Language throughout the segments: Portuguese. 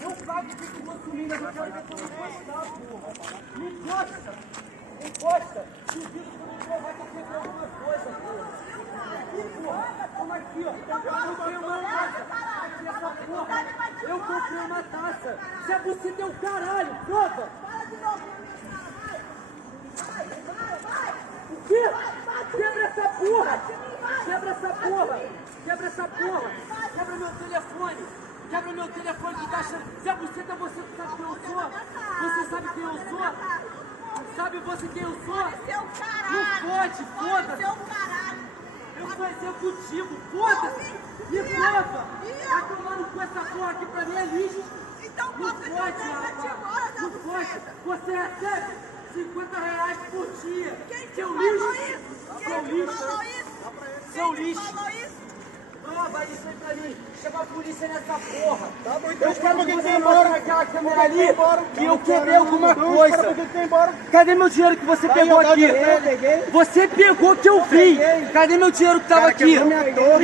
Eu pago que tu consumindo, eu quero ver tu encostar, porra. Me encosta. Encosta. Duvido que tu não provar que eu quebrei alguma coisa, porra. Aqui, porra. Toma aqui, ó. Eu comprei uma taça. Aqui, essa porra. Eu comprei uma taça. Se é você teu caralho, prova. Fala de novo. Vai. O quê? Quebra essa porra. Quebra essa porra. Quebra essa porra. Quebra meu telefone. Quebra meu telefone que tá achando. Se é buceta, você sabe quem eu sou? Você sabe quem eu sou? Sabe você quem eu sou? Seu caralho. Não pode, foda-se. Seu caralho. Eu sou executivo, foda-se. Me prova. Vai tomando com essa porra aqui pra mim é lixo. Então Não você pode, vai rapaz. te embora da Não pode. Você recebe R$50 por dia. Quem te Seu falou lixo. isso? Seu Quem te lixo. falou isso? Seu Quem te lixo. falou isso? Prova isso aí pra mim. Chama a polícia nessa porra. Tá bom, então Eu quero espera que que você vai mostre embora. naquela câmera ali embora. que eu quebrei alguma Então coisa. espera que vai embora. Cadê meu dinheiro que você pegou aqui? Você pegou que eu vi. Cadê meu dinheiro que tava aqui?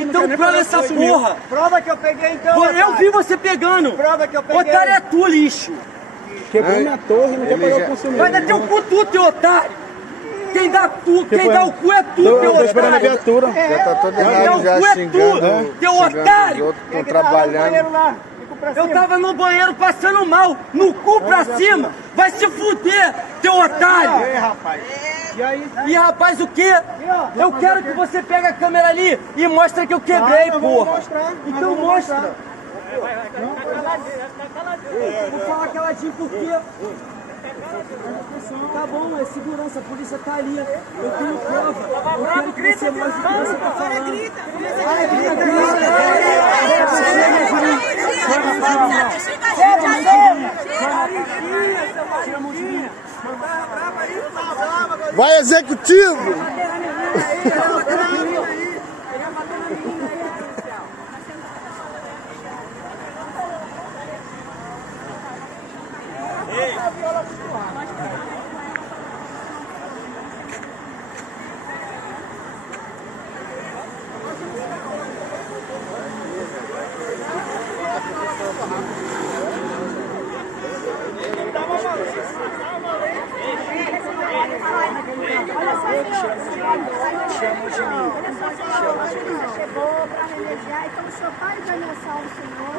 Então prova essa porra. Prova que eu peguei então. Eu vi você pegando. Prova que eu peguei. Otário é tu, lixo. Quebrou minha torre, não quer pagar o consumidor. Vai dar teu cu tu, teu otário. Quem dá tu, quem dá o cu é tu, teu Tô esperando a otário. viatura. Já tá todo Quem dá errado o já cu é xingando, tu, teu xingando otário. os outros que estão trabalhando. Eu tava no banheiro passando mal, no cu pra cima. Vai se fuder, teu otário. E aí, rapaz? E aí? E rapaz, o quê? Eu quero que você pegue a câmera ali e mostre que eu quebrei, eu vou porra. mostrar, Então vou mostra. mostrar. Vou falar caladinho porque... Tá bom, é segurança, a polícia tá ali. Eu tenho prova. Eu quero que você mostre o que você tá falando. Tira a mão de mim. Vai, executivo! Chegou para remediar, então o senhor vai ameaçar o senhor.